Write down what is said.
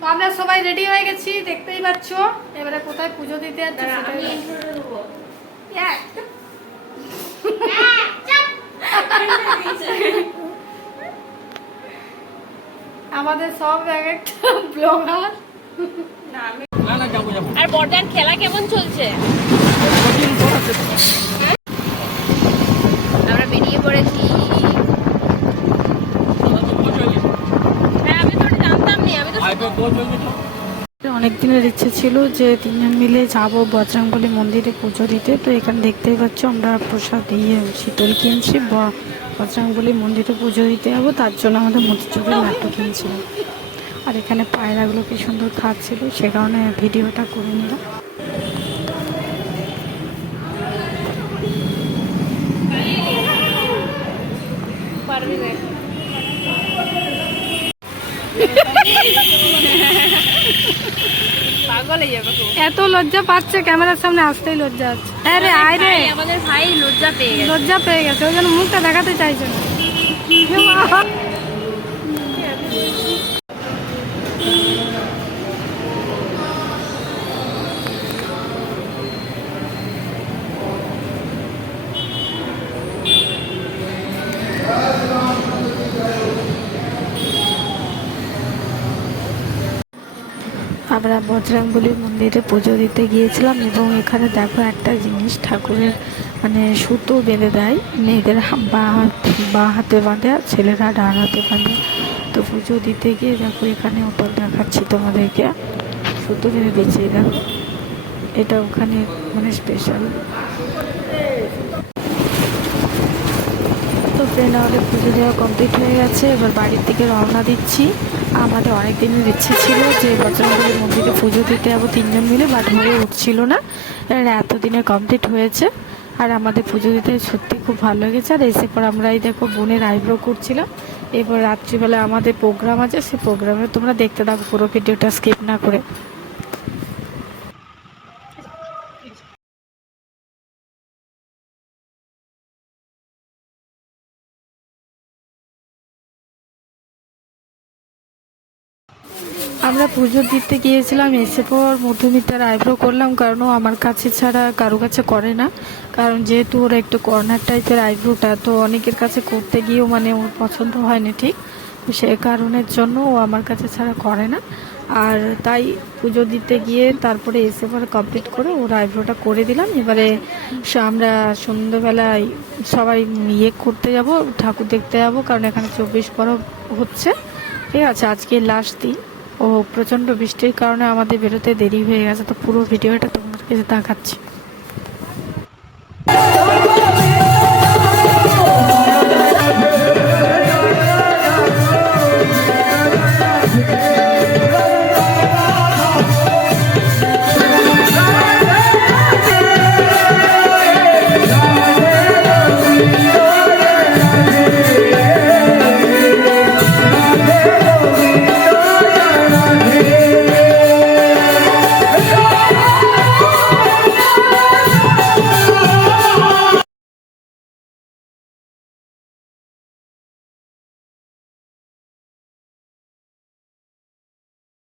তো আমরা সবাই রেডি হয়ে গেছি, দেখতেই পাচ্ছ। এবারে কোথায় পুজো দিতে যাচ্ছি আমাদের সব এক একটা ব্লগার। আর বর্দার খেলা কেমন চলছে? আমরা বেরিয়ে পড়েছি। অনেক দিনের ইচ্ছে ছিল যে তিনজন মিলে যাবো বজরংবলী মন্দিরে পুজো দিতে। তো এখানে দেখতেই পাচ্ছ আমরা প্রসাদ দিয়ে শীতল কিনছি, বজরংবলী মন্দিরে পুজো দিতে যাবো, তার জন্য আমাদের মতিচুরের লাড্ডু কিনছিলাম। আর এখানে পায়রাগুলো কি সুন্দর খাচ্ছিল, সে কারণে ভিডিওটা করে নিলাম। এত লজ্জা পাচ্ছে, ক্যামেরার সামনে আসতেই লজ্জা হচ্ছে। হ্যাঁ রে, আয় রে। আমাদের ভাই লজ্জা পেয়ে গেছে, ওই জন্য মুখটা দেখাতে চাইছে না। আমরা বজরংবলী মন্দিরে পুজো দিতে গিয়েছিলাম এবং এখানে দেখো একটা জিনিস, ঠাকুরের মানে সুতো বেঁধে দেয়, মেয়েদের বাঁ হাতে বাঁধে আর ছেলেরা ডান হাতে বাঁধে। তো পুজো দিতে গিয়ে দেখো এখানে ওপর দেখাচ্ছি তোমাদেরকে, সুতো বেঁধে দিচ্ছে। দেখো এটা ওখানে মানে স্পেশাল। তো ফ্রেন্ড, আমাদের পুজো দেওয়া কমপ্লিট হয়ে গেছে, এবার বাড়ির দিকে রওনা দিচ্ছি। আমাদের অনেক দিনের ইচ্ছে ছিল যে বজরংবলী মন্দিরে পুজো দিতে যাবো তিনজন মিলে, বাট হয়ে উঠছিল না। এতদিনে কমপ্লিট হয়েছে আর আমাদের পুজো দিতে সত্যি খুব ভালো লেগেছে। আর এসে পর আমরা এই দেখো বোনের আইব্রো করছিলাম। এবার রাত্রিবেলা আমাদের প্রোগ্রাম আছে, সেই প্রোগ্রামে তোমরা দেখতে থাকো পুরো ভিডিওটা স্কিপ না করে। আমরা পুজো দিতে গিয়েছিলাম, এসে পর মধুমিতার আইব্রো করলাম, কারণ ও আমার কাছে ছাড়া কারো কাছে করে না। কারণ যেহেতু ওর একটু কর্নার টাইপের আইব্রোটা, তো অনেকের কাছে করতে গিয়েও মানে ওর পছন্দ হয়নি ঠিক, সে কারণের জন্য ও আমার কাছে ছাড়া করে না। আর তাই পুজো দিতে গিয়ে তারপরে এসে পরে কমপ্লিট করে ওর আইব্রোটা করে দিলাম। এবারে আমরা সন্ধ্যেবেলায় সবাই ইয়ে করতে যাব, ঠাকুর দেখতে যাব, কারণ এখানে 24 পরব হচ্ছে। ঠিক আছে, আজকে লাস্ট দিন। ও প্রচণ্ড বৃষ্টির কারণে আমাদের বেরোতে দেরি হয়ে গেছে, তো পুরো ভিডিওটা তোমাদেরকে দেখাচ্ছি।